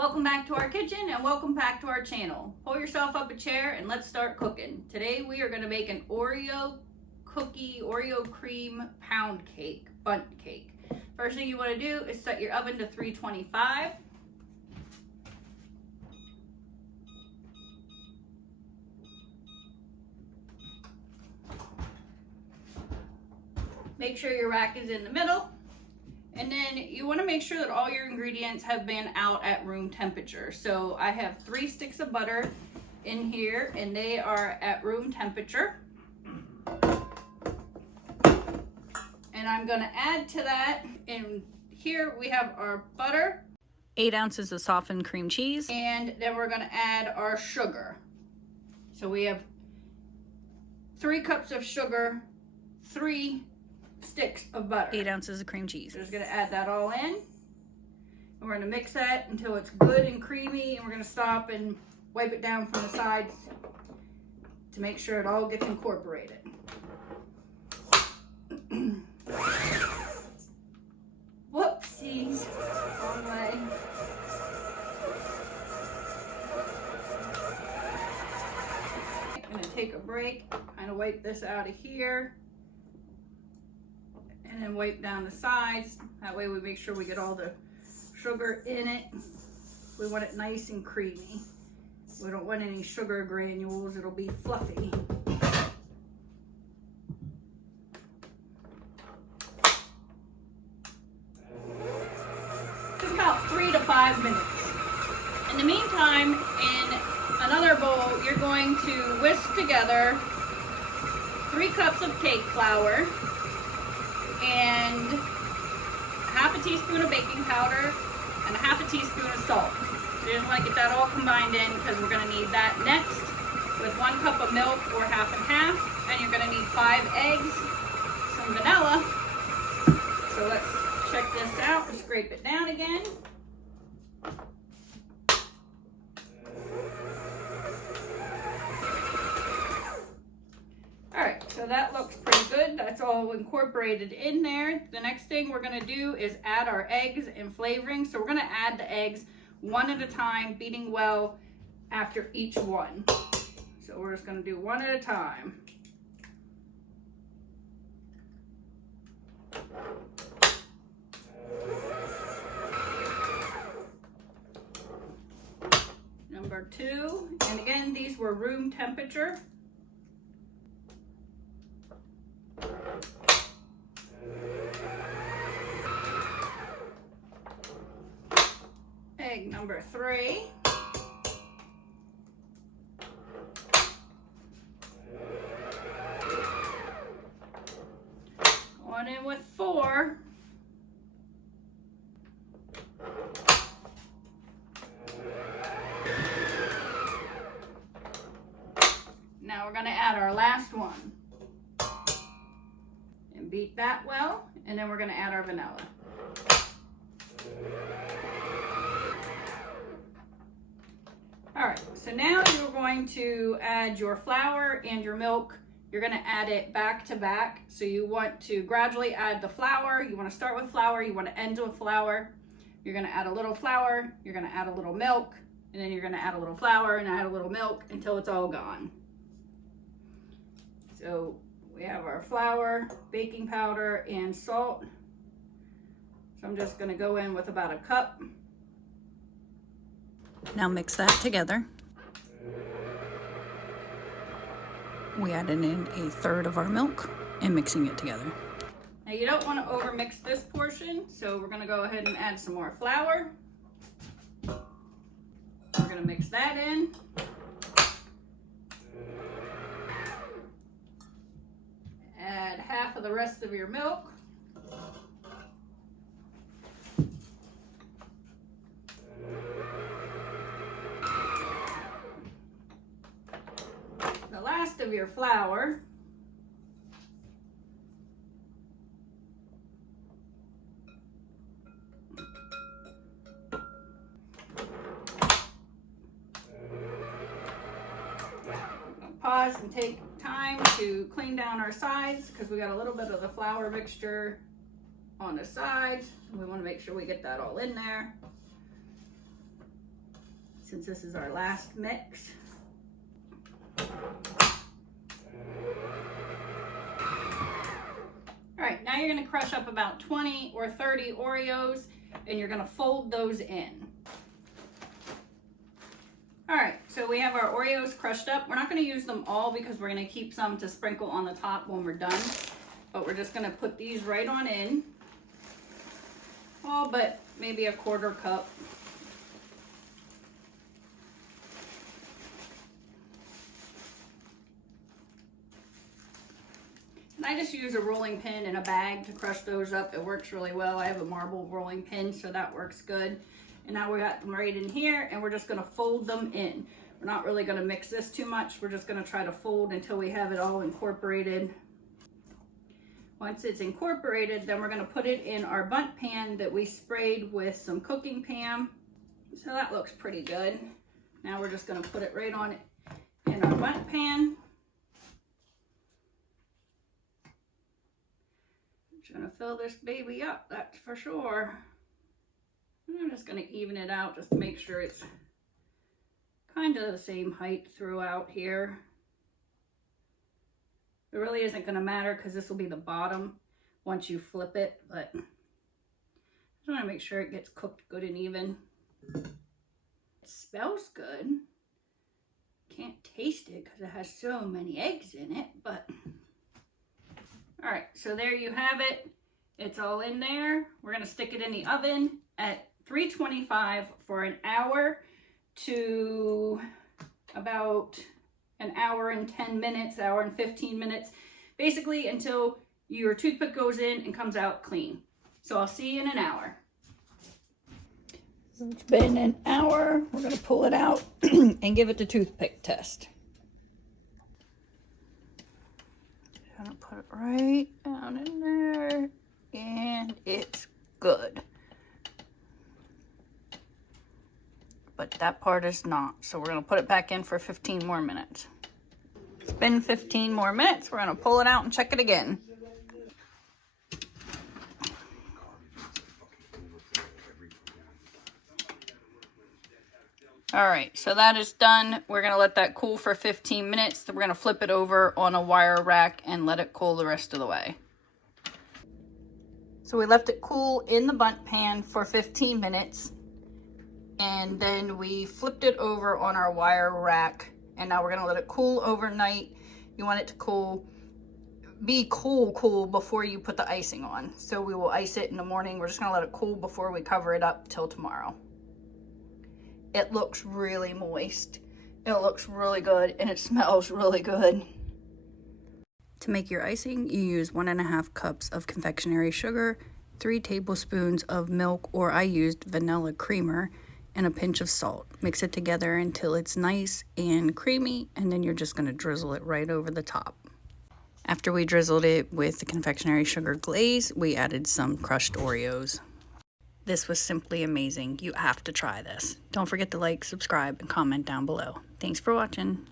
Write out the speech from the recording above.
Welcome back to our kitchen and welcome back to our channel. Pull yourself up a chair and let's start cooking. Today we are going to make an Oreo cream pound cake, bundt cake. First thing you want to do is set your oven to 325. Make sure your rack is in the middle. And then you want to make sure that all your ingredients have been out at room temperature. So I have 3 sticks of butter in here and they are at room temperature. And I'm going to add to that, in here we have our butter, 8 ounces of softened cream cheese, and then we're going to add our sugar. So we have 3 cups of sugar, 3 sticks of butter, 8 ounces of cream cheese. We're just going to add that all in. And we're going to mix that until it's good and creamy, and we're going to stop and wipe it down from the sides to make sure it all gets incorporated. Whoopsies. Wrong way. I'm going to take a break, kind of wipe this out of here. And then wipe down the sides. That way we make sure we get all the sugar in it. We want it nice and creamy. We don't want any sugar granules. It'll be fluffy. It's about 3 to 5 minutes. In the meantime, in another bowl, you're going to whisk together 3 cups of cake flour and half a teaspoon of baking powder and half a teaspoon of salt. You just want to get that all combined in because we're going to need that next with 1 cup of milk or half and half, and you're going to need 5 eggs, some vanilla. So let's check this out. Scrape it down again. So that looks pretty good. That's all incorporated in there. The next thing we're gonna do is add our eggs and flavoring. So we're gonna add the eggs one at a time, beating well after each one. So we're just gonna do one at a time. Number 2, and again, these were room temperature. Egg number 3. Going in with 4. Now we're going to add our last one. And beat that well, and then we're going to add our vanilla. Alright, so now you're going to add your flour and your milk. You're going to add it back to back. So you want to gradually add the flour. You want to start with flour. You want to end with flour. You're going to add a little flour. You're going to add a little milk. And then you're going to add a little flour and add a little milk until it's all gone. So we have our flour, baking powder, and salt. So I'm just going to go in with about a cup. Now mix that together. We added in 1/3 of our milk and mixing it together. Now you don't want to overmix this portion, so we're going to go ahead and add some more flour. We're going to mix that in. Add half of the rest of your milk. The last of your flour. Pause and take time to clean down our sides because we got a little bit of the flour mixture on the sides. We want to make sure we get that all in there. since this is our last mix. All right, now you're gonna crush up about 20 or 30 Oreos and you're gonna fold those in. All right, so we have our Oreos crushed up. We're not gonna use them all because we're gonna keep some to sprinkle on the top when we're done, but we're just gonna put these right on in. All but maybe a quarter cup. And I just use a rolling pin and a bag to crush those up. It works really well. I have a marble rolling pin, so that works good. And now we got them right in here, and we're just gonna fold them in. We're not really gonna mix this too much. We're just gonna try to fold until we have it all incorporated. Once it's incorporated, then we're gonna put it in our bundt pan that we sprayed with some cooking Pam. So that looks pretty good. Now we're just gonna put it right on in our bundt pan. Gonna fill this baby up, that's for sure. And I'm just gonna even it out just to make sure it's kind of the same height throughout here. It really isn't gonna matter because this will be the bottom once you flip it, but I just wanna make sure it gets cooked good and even. It smells good. Can't taste it because it has so many eggs in it, but all right, so there you have it. It's all in there. We're gonna stick it in the oven at 325 for an hour to about an hour and 10 minutes, hour and 15 minutes, basically until your toothpick goes in and comes out clean. So I'll see you in an hour. It's been an hour. We're gonna pull it out and give it the toothpick test. Gonna put it right down in there, and it's good. But that part is not, so we're gonna put it back in for 15 more minutes. It's been 15 more minutes. We're gonna pull it out and check it again. All right, so that is done. We're gonna let that cool for 15 minutes. Then we're gonna flip it over on a wire rack and let it cool the rest of the way. So we left it cool in the bundt pan for 15 minutes. And then we flipped it over on our wire rack. And now we're gonna let it cool overnight. You want it to be cool before you put the icing on. So we will ice it in the morning. We're just gonna let it cool before we cover it up till tomorrow. It looks really moist. It looks really good and it smells really good. To make your icing, you use 1.5 cups of confectionery sugar, 3 tablespoons of milk, or I used vanilla creamer, and a pinch of salt. Mix it together until it's nice and creamy, and then you're just gonna drizzle it right over the top. After we drizzled it with the confectionery sugar glaze, we added some crushed Oreos. This was simply amazing. You have to try this. Don't forget to like, subscribe, and comment down below. Thanks for watching.